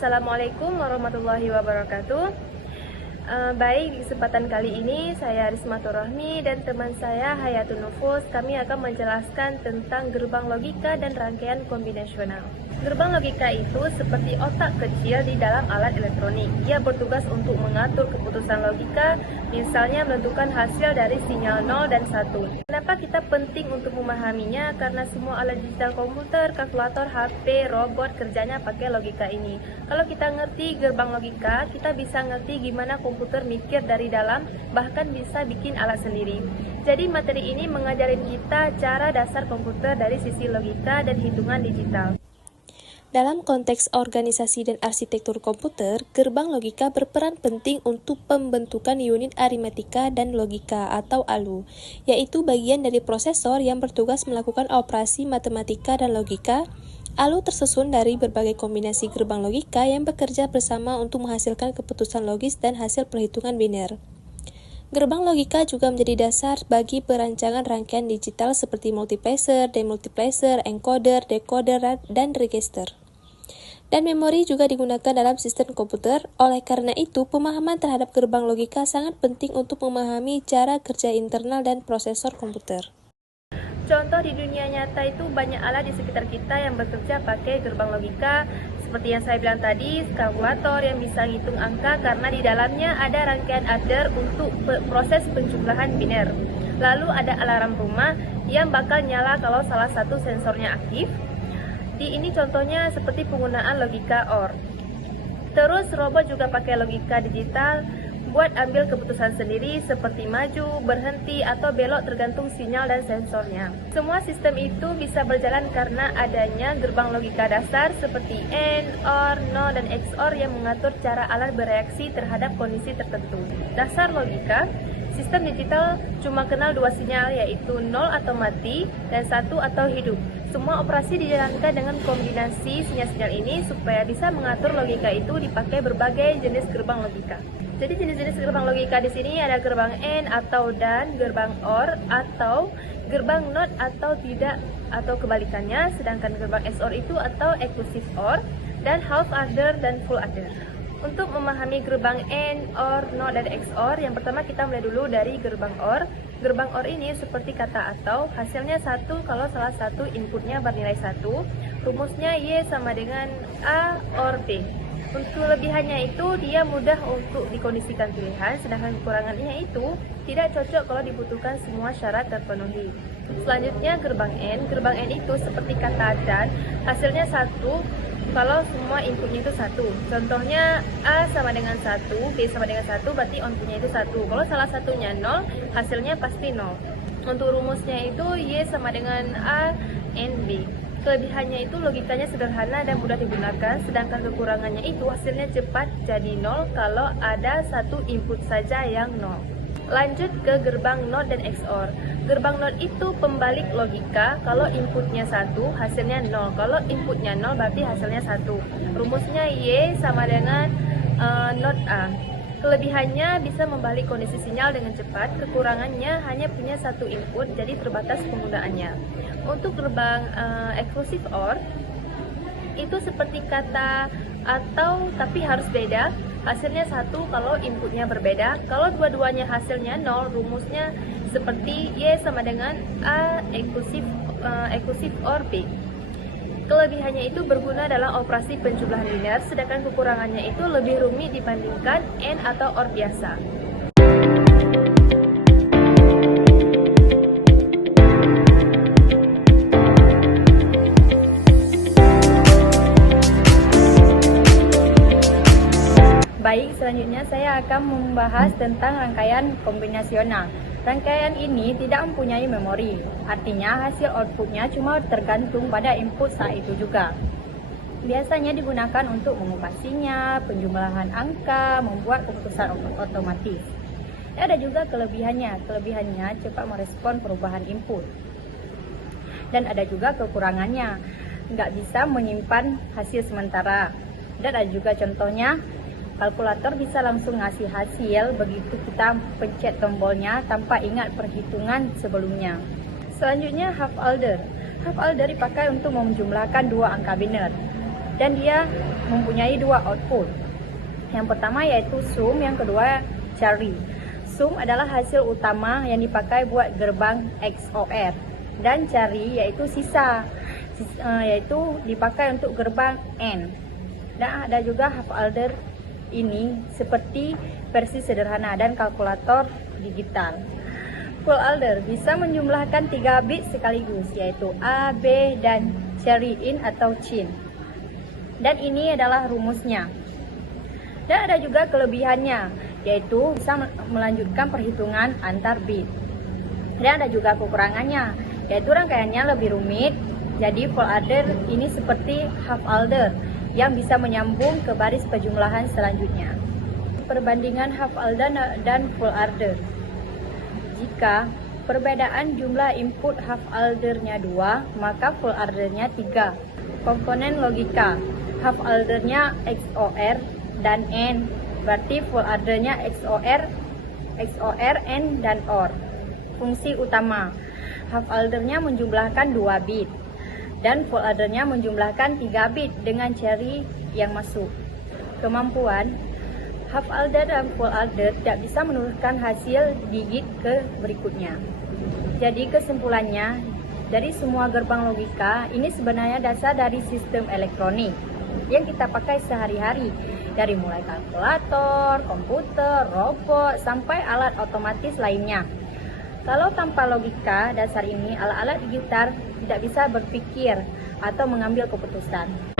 Assalamualaikum warahmatullahi wabarakatuh. Baik, di kesempatan kali ini saya Rismatur Rahmi dan teman saya Hayatun Nufus. Kami akan menjelaskan tentang gerbang logika dan rangkaian kombinasional. Gerbang logika itu seperti otak kecil di dalam alat elektronik. Ia bertugas untuk mengatur keputusan logika, misalnya menentukan hasil dari sinyal 0 dan 1. Kenapa kita penting untuk memahaminya? Karena semua alat digital komputer, kalkulator, HP, robot kerjanya pakai logika ini. Kalau kita ngerti gerbang logika, kita bisa ngerti gimana komputer mikir dari dalam, bahkan bisa bikin alat sendiri. Jadi materi ini mengajarin kita cara dasar komputer dari sisi logika dan hitungan digital. Dalam konteks organisasi dan arsitektur komputer, gerbang logika berperan penting untuk pembentukan unit aritmatika dan logika atau ALU, yaitu bagian dari prosesor yang bertugas melakukan operasi matematika dan logika. ALU tersusun dari berbagai kombinasi gerbang logika yang bekerja bersama untuk menghasilkan keputusan logis dan hasil perhitungan biner. Gerbang logika juga menjadi dasar bagi perancangan rangkaian digital seperti multiplexer, demultiplexer, encoder, decoder, dan register. Dan memori juga digunakan dalam sistem komputer. Oleh karena itu, pemahaman terhadap gerbang logika sangat penting untuk memahami cara kerja internal dan prosesor komputer. Contoh di dunia nyata itu banyak alat di sekitar kita yang bekerja pakai gerbang logika. Seperti yang saya bilang tadi, kalkulator yang bisa ngitung angka karena di dalamnya ada rangkaian adder untuk proses penjumlahan biner. Lalu ada alarm rumah yang bakal nyala kalau salah satu sensornya aktif. Di ini contohnya seperti penggunaan logika OR. Terus robot juga pakai logika digital buat ambil keputusan sendiri seperti maju, berhenti, atau belok tergantung sinyal dan sensornya. Semua sistem itu bisa berjalan karena adanya gerbang logika dasar seperti AND, OR, NOR, dan XOR yang mengatur cara alat bereaksi terhadap kondisi tertentu. Dasar logika, sistem digital cuma kenal dua sinyal, yaitu 0 atau mati dan 1 atau hidup. Semua operasi dijalankan dengan kombinasi sinyal-sinyal ini supaya bisa mengatur logika itu dipakai berbagai jenis gerbang logika. Jadi jenis-jenis gerbang logika di sini ada gerbang AND atau dan, gerbang OR atau gerbang NOT atau tidak atau kebalikannya, sedangkan gerbang XOR itu atau exclusive OR dan half adder dan full adder. Untuk memahami gerbang AND, OR, NOR, dan XOR, yang pertama kita mulai dulu dari gerbang OR. Gerbang OR ini seperti kata atau, hasilnya 1 kalau salah satu inputnya bernilai 1. Rumusnya Y sama dengan A OR B. Untuk kelebihannya itu, dia mudah untuk dikondisikan pilihan, sedangkan kekurangannya itu tidak cocok kalau dibutuhkan semua syarat terpenuhi. Selanjutnya gerbang AND. Gerbang AND itu seperti kata dan, hasilnya 1 kalau semua inputnya itu 1. Contohnya A sama dengan 1, B sama dengan 1, berarti outputnya itu 1. Kalau salah satunya 0, hasilnya pasti 0. Untuk rumusnya itu Y sama dengan A and B. Kelebihannya itu logikanya sederhana dan mudah digunakan, sedangkan kekurangannya itu hasilnya cepat jadi 0 kalau ada satu input saja yang 0. Lanjut ke gerbang NOT dan XOR. Gerbang NOT itu pembalik logika, kalau inputnya 1, hasilnya 0. Kalau inputnya 0, berarti hasilnya 1. Rumusnya Y sama dengan NOT A. Kelebihannya bisa membalik kondisi sinyal dengan cepat, kekurangannya hanya punya satu input, jadi terbatas penggunaannya. Untuk gerbang exclusive OR, itu seperti kata atau tapi harus beda. Hasilnya 1 kalau inputnya berbeda. Kalau dua-duanya hasilnya 0, rumusnya seperti Y sama dengan A exclusive OR B. Kelebihannya itu berguna dalam operasi penjumlahan biner, sedangkan kekurangannya itu lebih rumit dibandingkan AND atau OR biasa. Baik, selanjutnya saya akan membahas tentang rangkaian kombinasional. Rangkaian ini tidak mempunyai memori, artinya hasil outputnya cuma tergantung pada input saat itu juga. Biasanya digunakan untuk mengubahnya, penjumlahan angka, membuat keputusan otomatis. Ada juga kelebihannya cepat merespon perubahan input. Dan ada juga kekurangannya, nggak bisa menyimpan hasil sementara. Dan ada juga contohnya, kalkulator bisa langsung ngasih hasil begitu kita pencet tombolnya tanpa ingat perhitungan sebelumnya. Selanjutnya half adder. Half adder dipakai untuk menjumlahkan dua angka biner. dan dia mempunyai dua output. Yang pertama yaitu sum, yang kedua carry. Sum adalah hasil utama yang dipakai buat gerbang XOR, dan carry yaitu sisa, yaitu dipakai untuk gerbang AND. Dan ada juga half adder ini seperti versi sederhana dan kalkulator digital. Full adder bisa menjumlahkan 3 bit sekaligus, yaitu A, B, dan carry in atau chin. Dan ini adalah rumusnya. Dan ada juga kelebihannya, yaitu bisa melanjutkan perhitungan antar bit. Dan ada juga kekurangannya, yaitu rangkaiannya lebih rumit. Jadi full adder ini seperti half adder yang bisa menyambung ke baris penjumlahan selanjutnya. Perbandingan half adder dan full adder. Jika perbedaan jumlah input half addernya 2, maka full addernya 3. Komponen logika, half addernya XOR dan AND, berarti full addernya XOR, AND, dan OR. Fungsi utama, half addernya menjumlahkan 2 bit, dan full addernya menjumlahkan 3 bit dengan carry yang masuk. Kemampuan, half adder dan full adder tidak bisa menurunkan hasil digit ke berikutnya. Jadi kesimpulannya, dari semua gerbang logika, ini sebenarnya dasar dari sistem elektronik yang kita pakai sehari-hari, dari mulai kalkulator, komputer, robot, sampai alat otomatis lainnya. Kalau tanpa logika dasar ini, alat-alat digital tidak bisa berpikir atau mengambil keputusan.